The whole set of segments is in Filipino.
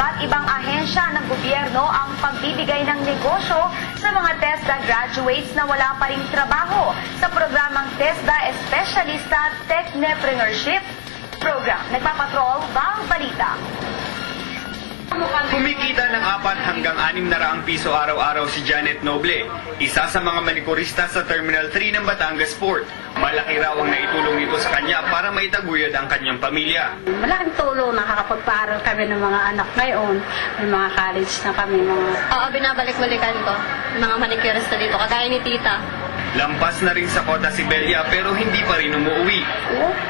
iba't ibang ahensya ng gobyerno ang pagbibigay ng negosyo sa mga TESDA graduates na wala pa ring trabaho sa programang TESDA Espesyalista Technepreneurship Program. Nagpapatrol, Bang Balita. Kumikita ng 4 hanggang 600 piso araw-araw si Janet Noble, isa sa mga manikurista sa Terminal 3 ng Batangas Port. Malaki raw ang naitulong nito sa kanya para maitaguyod ang kanyang pamilya. Malaking tulong, nakakapagpaaral kami ng mga anak ngayon. May mga college na kami. Oo, binabalik-balikan ko. Mga manicurista dito, kagaya ni tita. Lampas na rin sa kota si Belia pero hindi pa rin umuwi.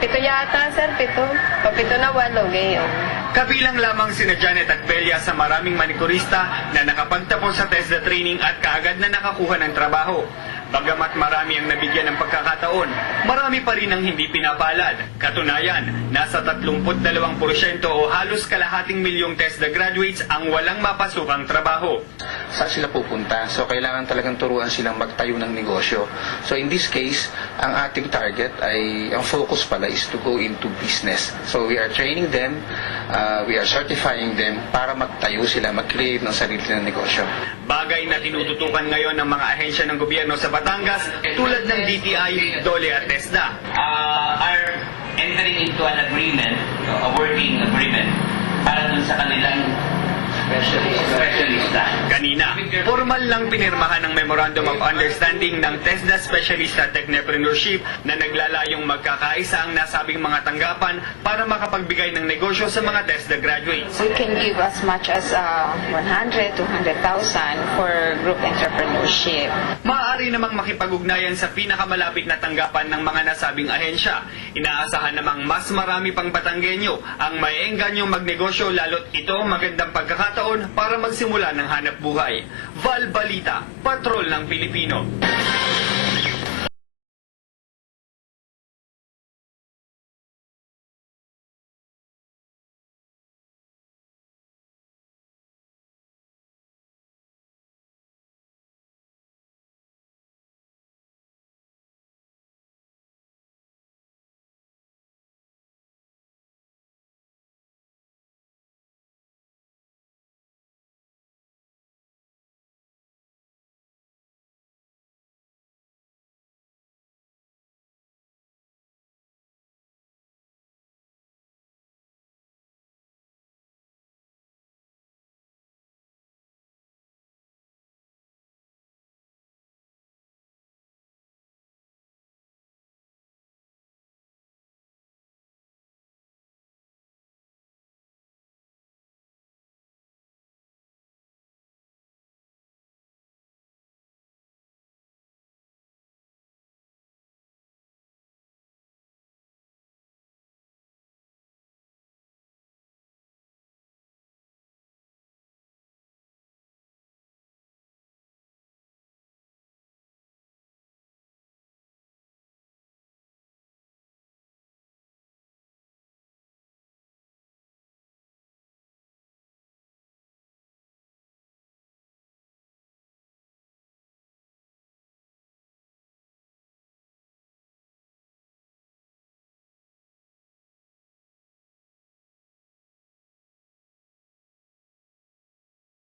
7 yata, sir. 7. O 7 na 8 ngayon. Kabilang lamang sina Janet at Belia sa maraming manikurista na nakapagtapos sa TESDA training at kaagad na nakakuha ng trabaho. Bagamat marami ang nabigyan ng pagkakataon, marami pa rin ang hindi pinapalad. Katunayan, nasa 32% o halos kalahating milyong TESDA graduates ang walang mapasukang trabaho. Saan sila pupunta? So kailangan talagang turuan silang magtayo ng negosyo. So in this case, ang ating target ay, ang focus pala is to go into business. So we are training them, we are certifying them para magtayo sila, mag-create ng sarili ng negosyo. Bagay na tinututukan ngayon ng mga ahensya ng gobyerno sa Batangas tulad ng DTI, DOLE at TESDA. Are entering into an agreement, a working agreement, para dun sa kanilang specialista. Kanina, formal lang pinirmahan ng Memorandum of Understanding ng TESDA Specialista Technepreneurship na naglalayong magkakaisa ang nasabing mga tanggapan para makapagbigay ng negosyo sa mga TESDA graduates. We can give as much as 100, 200,000 for group entrepreneurship. Maaari namang makipag-ugnayan sa pinakamalapit na tanggapan ng mga nasabing ahensya. Inaasahan namang mas marami pang Batanggenyo ang maiengganyong magnegosyo lalo't ito ang magandang pagkakataon para magsimula ng hanap buhay. Val Balita, Patrol ng Pilipino.